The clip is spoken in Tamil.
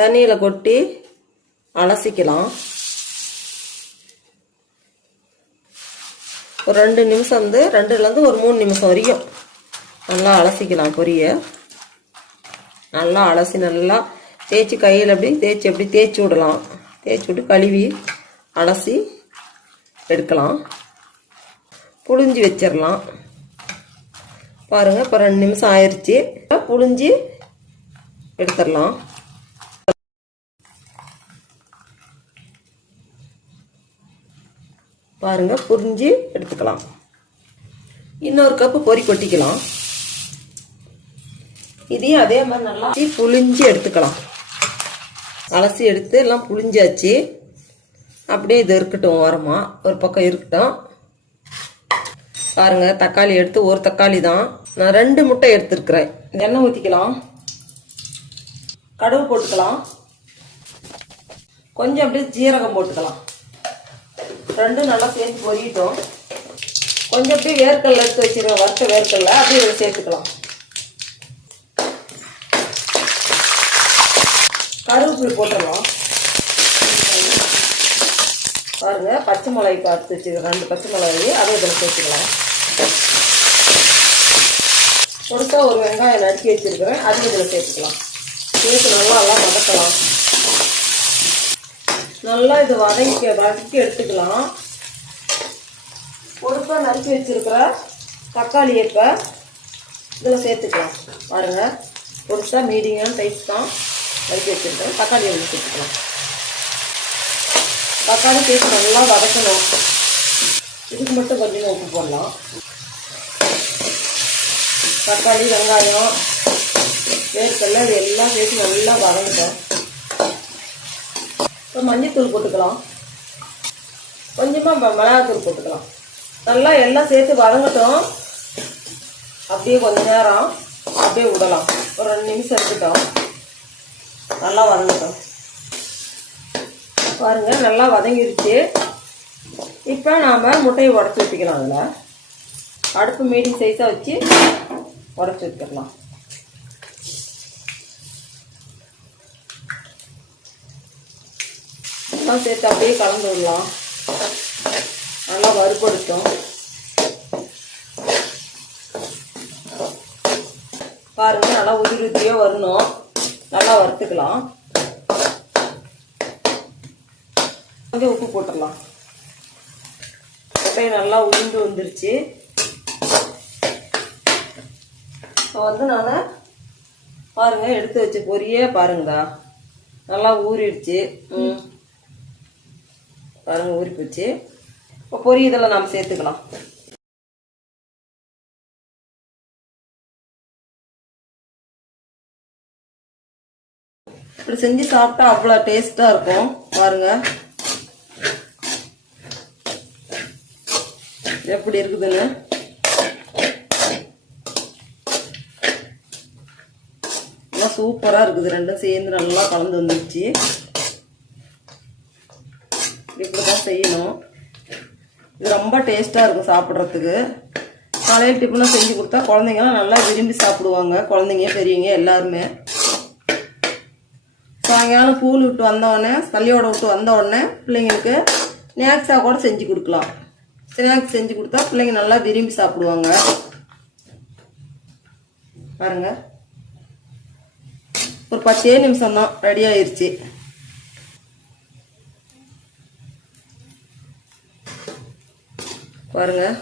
தண்ணியில் கொட்டி அலசிக்கலாம். ஒரு ரெண்டு நிமிஷம் வந்து ரெண்டுலேருந்து ஒரு மூணு நிமிஷம் வரைக்கும் நல்லா அலசிக்கலாம் பொரிய. நல்லா அலசி நல்லா தேய்ச்சி கையில் அப்படி தேய்ச்சி அப்படி தேய்ச்சி விடலாம். தேய்ச்சி விட்டு கழுவி அலசி எடுக்கலாம். புழிஞ்சி வச்சிடலாம் பாருங்கள் இப்போ ரெண்டு நிமிஷம் ஆயிடுச்சு புழிஞ்சி எடுத்துடலாம் பாருங்கள் புரிஞ்சு எடுத்துக்கலாம். இன்னொரு கப்பு பொரி கொட்டிக்கலாம். இதையும் அதே மாதிரி நல்லா புளிஞ்சு எடுத்துக்கலாம். அலசி எடுத்து எல்லாம் புளிஞ்சாச்சு அப்படியே இது இருக்கட்டும் ஓரமாக ஒரு பக்கம் இருக்கட்டும். பாருங்கள் தக்காளி எடுத்து ஒரு தக்காளி தான். நான் ரெண்டு முட்டை எடுத்துருக்குறேன். எண்ணெய் ஊற்றிக்கலாம் கடுகு போட்டுக்கலாம். கொஞ்சம் அப்படியே ஜீரகம் போட்டுக்கலாம். ரெண்டும் நல்லா சேர்த்து பொரியட்டும். கொஞ்சம் அப்படியே வேர்க்கடலை எடுத்து வச்சிருக்கேன் வறுத்த வேர்க்கல்ல அப்படியே இதில் சேர்த்துக்கலாம். கருவேப்பிலை போட்டுடலாம். பாருங்க பச்சை மிளகாய் பார்த்து வச்சுருக்கேன் ரெண்டு பச்சை மிளகாய் அதை இதில் சேர்த்துக்கலாம். கொடுத்தா ஒரு வெங்காயம் நறுக்கி வச்சிருக்கிறேன். அதையும் இதில் சேர்த்துக்கலாம். சேர்த்து நல்லா எல்லாம் வதக்கலாம். நல்லா இது வதக்கி வதக்கி எடுத்துக்கலாம். பொறுப்பாக நறுக்கி வச்சிருக்கிற தக்காளி இப்போ இதில் சேர்த்துக்கலாம். பாருங்கள் பொறுத்தா மீடியம் சைஸ் தான் நறுக்கி வச்சிருக்கிறேன் தக்காளி வந்து சேர்த்துக்கலாம். தக்காளி சேர்த்து நல்லா வதக்கணும். இதுக்கு மட்டும் கொஞ்சம் உப்பு போடலாம். தக்காளி வெங்காயம் வேர்க்கடலை இது எல்லாம் சேர்த்து நல்லா வதங்கிட்டோம். இப்போ மஞ்சத்தூள் போட்டுக்கலாம். கொஞ்சமாக மிளகாத்தூள் போட்டுக்கலாம். நல்லா எல்லாம் சேர்த்து வதங்கட்டும். அப்படியே கொஞ்ச நேரம் அப்படியே விடலாம். ஒரு ரெண்டு நிமிஷம் எடுத்துட்டோம் நல்லா வதங்கட்டும். பாருங்கள் நல்லா வதங்கிருச்சு. இப்போ நாம் முட்டையை உடச்சி ஊற்றிக்கலாம் அதில் அடுப்பு மீடியம் சைஸாக வச்சு உடச்சி ஊற்றிடலாம் எல்லாம் சேர்த்து அப்படியே கலந்து விடலாம். நல்லா வறுபடுத்தும் பாருங்க நல்லா உதிரி உதிரியா வரணும். நல்லா வறுத்துக்கலாம். கொஞ்சம் உப்பு போட்டுடலாம். முட்டையை நல்லா உதிர்ந்து வந்துருச்சு. இப்போ வந்து நான் பாருங்க எடுத்து வச்சு பொரியே பாருங்கடா நல்லா ஊறிடுச்சு. பாருங்க ஊறி போச்சு. இப்போ பொரி இதெல்லாம் நாம் சேர்த்துக்கலாம். இப்படி செஞ்சு சாப்பிட்டா அவ்வளோ டேஸ்ட்டாக இருக்கும். பாருங்க. எப்படி இருக்குதுன்னு. நல்லா சூப்பராக இருக்குது. ரெண்டும் சேர்ந்து நல்லா கலந்து வந்துருச்சு. இப்படி தான் செய்யணும். இது ரொம்ப டேஸ்ட்டாக இருக்கும் சாப்பிட்றதுக்கு. காலையில் டிஃபனும் செஞ்சு கொடுத்தா குழந்தைங்களாம் நல்லா விரும்பி சாப்பிடுவாங்க. குழந்தைங்க பெரியவங்க எல்லாருமே. சாயங்காலம் ஸ்கூல் விட்டு வந்தோடனே பள்ளியோட விட்டு வந்த உடனே பிள்ளைங்களுக்கு ஸ்நாக்ஸாக கூட செஞ்சு கொடுக்கலாம். ஸ்நாக்ஸ் செஞ்சு கொடுத்தா பிள்ளைங்க நல்லா விரும்பி சாப்பிடுவாங்க. பாருங்கள் ஒரு பத்தே நிமிஷம் தான் ரெடி ஆயிடுச்சு பாருங்கள்